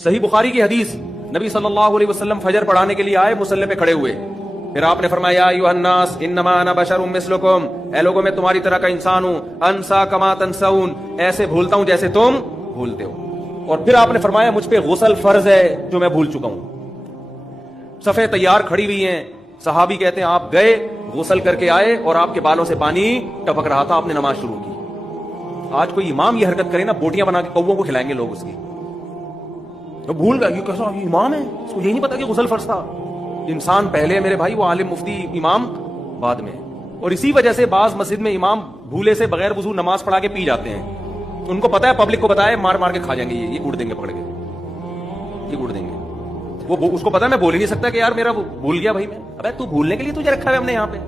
صحیح بخاری کی حدیث، نبی صلی اللہ علیہ وسلم فجر پڑھانے کے لیے آئے، مصلی پہ کھڑے ہوئے، پھر آپ نے فرمایا یا ایھا الناس انما انا بشر مثلکم، اے لوگوں میں تمہاری طرح کا انسان ہوں، انسا کما تنسون، ایسے بھولتا ہوں جیسے تم بھولتے ہو۔ اور پھر آپ نے فرمایا مجھ پہ غسل فرض ہے جو میں بھول چکا ہوں۔ صفیں تیار کھڑی ہوئی ہیں، صحابی کہتے ہیں آپ گئے، غسل کر کے آئے اور آپ کے بالوں سے پانی ٹپک رہا تھا، آپ نے نماز شروع کی۔ آج کوئی امام یہ حرکت کرے نا، بوٹیاں بنا کے کووں کو کھلائیں گے لوگ اس کی، تو بھول گیا یہ کیسا امام ہے، اس کو یہی نہیں پتا کہ غسل فرض تھا۔ انسان پہلے ہے میرے بھائی، وہ عالم مفتی امام بعد میں۔ اور اسی وجہ سے بعض مسجد میں امام بھولے سے بغیر وضو نماز پڑھا کے پی جاتے ہیں، ان کو پتا ہے پبلک کو بتائے مار مار کے کھا جائیں گے، یہ کوڑ دیں گے پکڑ کے، یہ کوڑ دیں گے۔ وہ اس کو پتا ہے میں بول ہی نہیں سکتا کہ یار میرا بھول گیا بھائی میں۔ ابے تو بھولنے کے لیے تجھے رکھا ہے ہم نے یہاں پہ،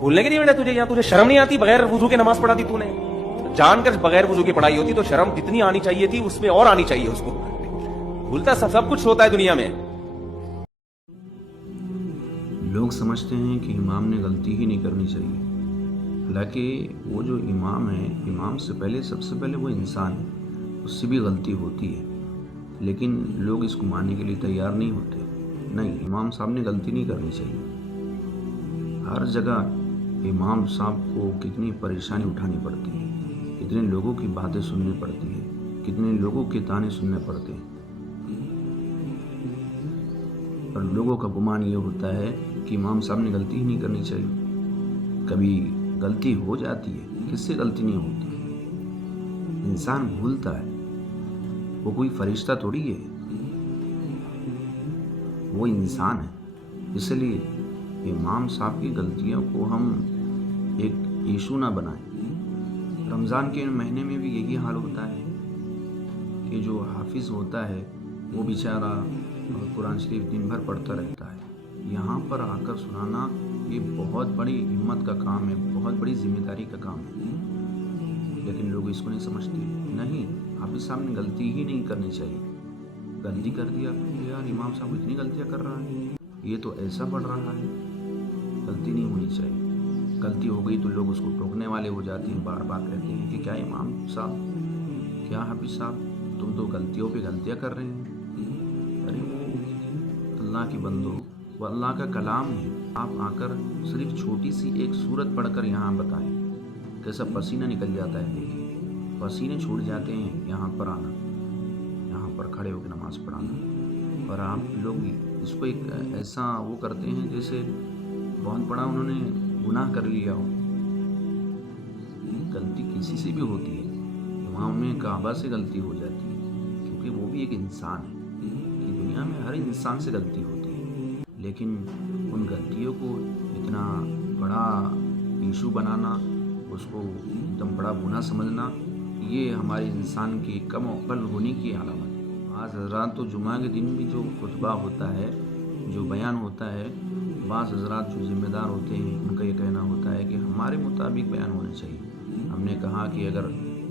بھولنے کے لیے بیٹا تجھے یہاں، تجھے شرم نہیں آتی بغیر وضو کے نماز پڑھا دی تو نے؟ جان کر بغیر وضو کی پڑھائی ہوتی تو شرم جتنی آنی چاہیے تھی اس میں اور آنی چاہیے اس کو۔ بھولتا سب کچھ ہوتا ہے دنیا میں۔ لوگ سمجھتے ہیں کہ امام نے غلطی ہی نہیں کرنی چاہیے، حالانکہ وہ جو امام ہے، امام سے پہلے سب سے پہلے وہ انسان ہے، اس سے بھی غلطی ہوتی ہے، لیکن لوگ اس کو ماننے کے لیے تیار نہیں ہوتے۔ نہیں، امام صاحب نے غلطی نہیں کرنی چاہیے۔ ہر جگہ امام صاحب کو کتنی پریشانی اٹھانی پڑتی ہے، کتنے لوگوں کی باتیں سننی پڑتی ہے، کتنے لوگوں کے تانے سننے پڑتے ہیں، اور لوگوں کا گمان یہ ہوتا ہے کہ امام صاحب نے غلطی ہی نہیں کرنی چاہیے۔ کبھی غلطی ہو جاتی ہے، کس سے غلطی نہیں ہوتی؟ انسان بھولتا ہے، وہ کوئی فرشتہ تھوڑی ہے، وہ انسان ہے۔ اس لیے امام صاحب کی غلطیوں کو ہم ایک ایشو نہ بنائیں۔ رمضان کے مہینے میں بھی یہی حال ہوتا ہے کہ جو حافظ ہوتا ہے وہ بیچارہ قرآن شریف دن بھر پڑھتا رہتا ہے، یہاں پر آ کر سنانا یہ بہت بڑی ہمت کا کام ہے، بہت بڑی ذمہ داری کا کام ہے، لیکن لوگ اس کو نہیں سمجھتے۔ نہیں، حافظ صاحب نے غلطی ہی نہیں کرنی چاہیے۔ غلطی کر دیا یار، امام صاحب اتنی غلطیاں کر رہا ہے، یہ تو ایسا پڑھ رہا ہے، غلطی نہیں ہونی چاہیے۔ غلطی ہو گئی تو لوگ اس کو ٹوکنے والے ہو جاتے ہیں، بار بار کہتے ہیں کہ کیا امام صاحب، کیا حافظ صاحب، تم تو غلطیوں پہ غلطیاں کر رہے ہیں۔ ارے وہ اللہ کے بندو، وہ اللہ کا کلام ہے، آپ آ کر صرف چھوٹی سی ایک سورت پڑھ کر یہاں بتائیں، کیسا پسینہ نکل جاتا ہے، دیکھیں پسینے چھوٹ جاتے ہیں یہاں پر آنا، یہاں پر کھڑے ہو کے نماز پڑھانا، اور آپ لوگ اس کو ایک ایسا وہ کرتے ہیں جیسے بہت بڑا انہوں نے گناہ کر لیا ہو۔ غلطی کسی سے بھی ہوتی ہے، امام کعبہ سے غلطی ہو جاتی ہے، کیونکہ وہ بھی ایک انسان ہے، کہ دنیا میں ہر انسان سے غلطی ہوتی ہے، لیکن ان غلطیوں کو اتنا بڑا ایشو بنانا، اس کو ایک دم بڑا گناہ سمجھنا، یہ ہمارے انسان کی کم عقل ہونے کی علامت ہے۔ بعض حضرات تو جمعہ کے دن بھی جو خطبہ ہوتا ہے، جو بیان ہوتا ہے، بعض حضرات جو ذمہ دار ہوتے ہیں ان کا یہ کہنا ہوتا ہے کہ ہمارے مطابق بیان ہونا چاہیے۔ ہم نے کہا کہ اگر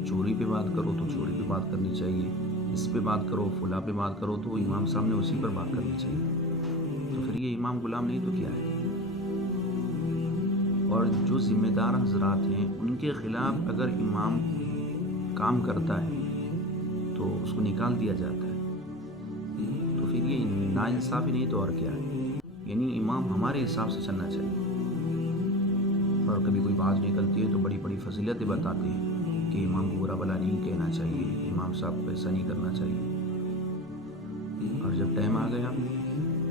چوری پہ بات کرو تو چوری پہ بات کرنی چاہیے، اس پہ بات کرو، فلاں پہ بات کرو، تو امام صاحب نے اسی پر بات کرنی چاہیے۔ تو پھر یہ امام غلام نہیں تو کیا ہے؟ اور جو ذمہ دار حضرات ہیں ان کے خلاف اگر امام کام کرتا ہے تو اس کو نکال دیا جاتا ہے، تو پھر یہ ناانصافی نہیں تو اور کیا ہے؟ یعنی امام ہمارے حساب سے چلنا چاہیے، اور کبھی کوئی بات نکلتی ہے تو بڑی بڑی فضیلتیں بتاتے ہیں کہ امام کو برا بھلا نہیں کہنا چاہیے، امام صاحب کو ایسا نہیں کرنا چاہیے، اور جب ٹائم آ گیا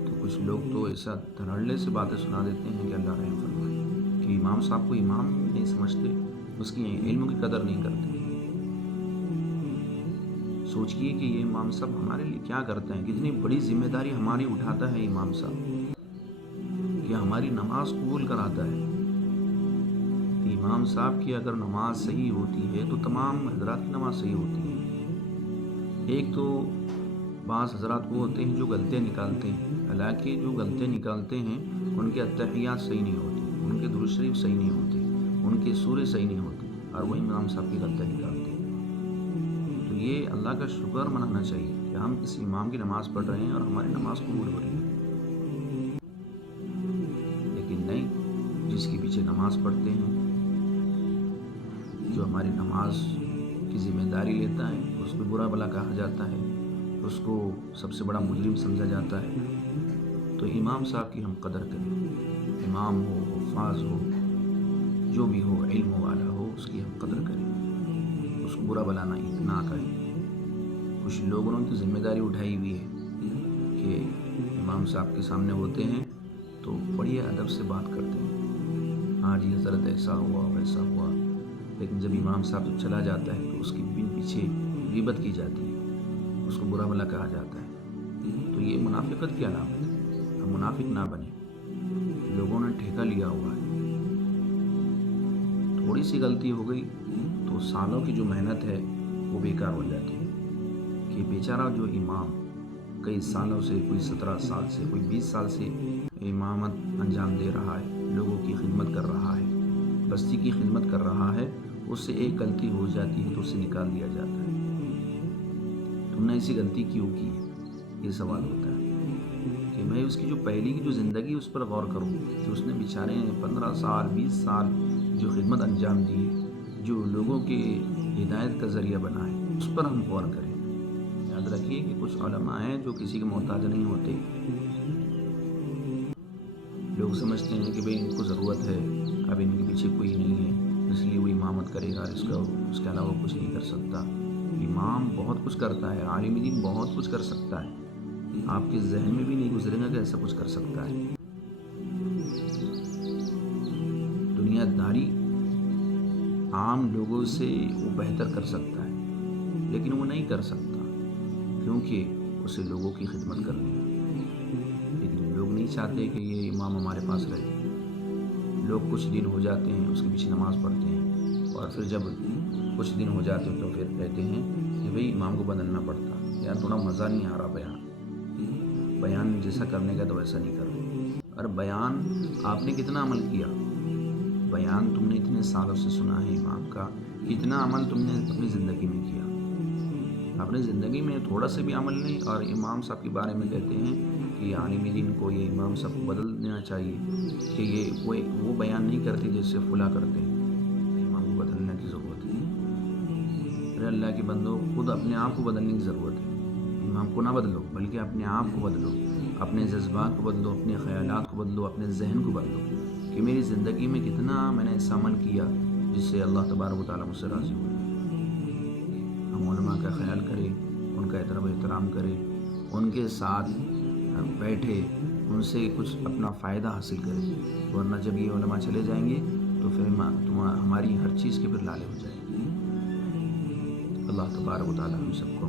تو کچھ لوگ تو ایسا دھڑلے سے باتیں سنا دیتے ہیں کہ اللہ رحم فرمائے، کہ امام صاحب کو امام نہیں سمجھتے، اس کی علم کی قدر نہیں کرتے۔ سوچئے کہ یہ امام صاحب ہمارے لیے کیا کرتے ہیں، کتنی بڑی ذمہ داری ہماری اٹھاتا ہے امام صاحب، کہ ہماری نماز قبول کراتا ہے۔ امام صاحب کی اگر نماز صحیح ہوتی ہے تو تمام حضرات کی نماز صحیح ہوتی ہے۔ ایک تو بعض حضرات وہ ہوتے ہیں جو غلطیاں نکالتے ہیں، حالانکہ جو غلطیاں نکالتے ہیں ان کے اتحیات صحیح نہیں ہوتے، ان کے درود شریف صحیح نہیں ہوتے، ان کے سورے صحیح نہیں ہوتے، اور وہ امام صاحب کی غلطیاں نکالتے ہیں۔ تو یہ اللہ کا شکر منانا چاہیے کہ ہم اس امام کی نماز پڑھ رہے ہیں اور ہماری نماز قبول ہو رہی ہے، لیکن نہیں، جس کے پیچھے نماز پڑھتے ہیں، جو ہماری نماز کی ذمہ داری لیتا ہے اس کو برا بھلا کہا جاتا ہے، اس کو سب سے بڑا مجرم سمجھا جاتا ہے۔ تو امام صاحب کی ہم قدر کریں، امام ہو، حفاظ ہو، جو بھی ہو، علم والا ہو، اس کی ہم قدر کریں، اس کو برا بھلا نہ کہیں۔ کچھ لوگوں نے تو ذمہ داری اٹھائی ہوئی ہے کہ امام صاحب کے سامنے ہوتے ہیں تو بڑی ادب سے بات کرتے ہیں، ہاں جی حضرت ایسا ہوا ویسا ہوا، لیکن جب امام صاحب چلا جاتا ہے تو اس کی بن پیچھے غیبت کی جاتی ہے، اس کو برا بھلا کہا جاتا ہے۔ تو یہ منافقت کی علامت ہے، ہم منافق نہ بنیں، لوگوں نے ٹھیکہ لیا ہوا ہے، تھوڑی سی غلطی ہو گئی تو سالوں کی جو محنت ہے وہ بیکار ہو جاتی ہے۔ کہ بیچارہ جو امام کئی سالوں سے، کوئی 17 سال سے، کوئی 20 سال سے امامت انجام دے رہا ہے، لوگوں کی خدمت کر رہا ہے، بستی کی خدمت کر رہا ہے، اس سے ایک غلطی ہو جاتی ہے تو اسے نکال دیا جاتا ہے۔ تم نے ایسی غلطی کیوں کی؟ یہ سوال ہوتا ہے کہ میں اس کی جو پہلی کی جو زندگی اس پر غور کروں کہ اس نے بیچارے 15 سال 20 سال جو خدمت انجام دی ہے، جو لوگوں کی ہدایت کا ذریعہ بنا ہے، اس پر ہم غور کریں۔ یاد رکھیے کہ کچھ علماء ہیں جو کسی کے محتاج نہیں ہوتے۔ لوگ سمجھتے ہیں کہ بھئی ان کو ضرورت ہے، اب ان کے پیچھے کوئی نہیں ہے، اس لیے وہ امامت کرے گا، اس کے علاوہ کچھ نہیں کر سکتا۔ امام بہت کچھ کرتا ہے، عالم دین بہت کچھ کر سکتا ہے، آپ کے ذہن میں بھی نہیں گزرے گا کہ ایسا کچھ کر سکتا ہے۔ دنیا داری عام لوگوں سے وہ بہتر کر سکتا ہے، لیکن وہ نہیں کر سکتا کیونکہ اسے لوگوں کی خدمت کرنی ہے۔ لیکن لوگ نہیں چاہتے کہ یہ امام ہمارے پاس رہے۔ لوگ کچھ دن ہو جاتے ہیں اس کے پیچھے نماز پڑھتے ہیں، اور پھر جب کچھ دن ہو جاتے ہیں تو پھر کہتے ہیں کہ بھئی امام کو بدلنا پڑتا، یار تھوڑا مزہ نہیں آ رہا بیان جیسا کرنے کا تو ویسا نہیں کر رہے۔ اور بیان آپ نے کتنا عمل کیا؟ بیان تم نے اتنے سالوں سے سنا ہے امام کا، کتنا عمل تم نے اپنی زندگی میں کیا؟ اپنی زندگی میں تھوڑا سا بھی عمل نہیں، اور امام صاحب کے بارے میں کہتے ہیں کہ عالم دین کو، یہ امام صاحب کو بدل دینا چاہیے کہ یہ وہ بیان نہیں کرتے جیسے فلاں کرتے ہیں، امام کو بدلنے کی ضرورت ہے۔ ارے اللہ کے بندو، خود اپنے آپ کو بدلنے کی ضرورت ہے، امام کو نہ بدلو بلکہ اپنے آپ کو بدلو، اپنے جذبات کو بدلو، اپنے خیالات کو بدلو، اپنے ذہن کو بدلو کہ میری زندگی میں کتنا میں نے ایسا عمل کیا جس سے اللہ تبارک و تعالیٰ مجھ سے راضی ہوئے۔ ہم علماء کا خیال کریں، ان کا احترام کریں، ان کے ساتھ بیٹھے، ان سے کچھ اپنا فائدہ حاصل کریں، ورنہ جب یہ علماء چلے جائیں گے تو پھر ہماری ہر چیز کے پھر لالے ہو جائیں گے۔ اللہ تبارک و تعالیٰ ہم سب کو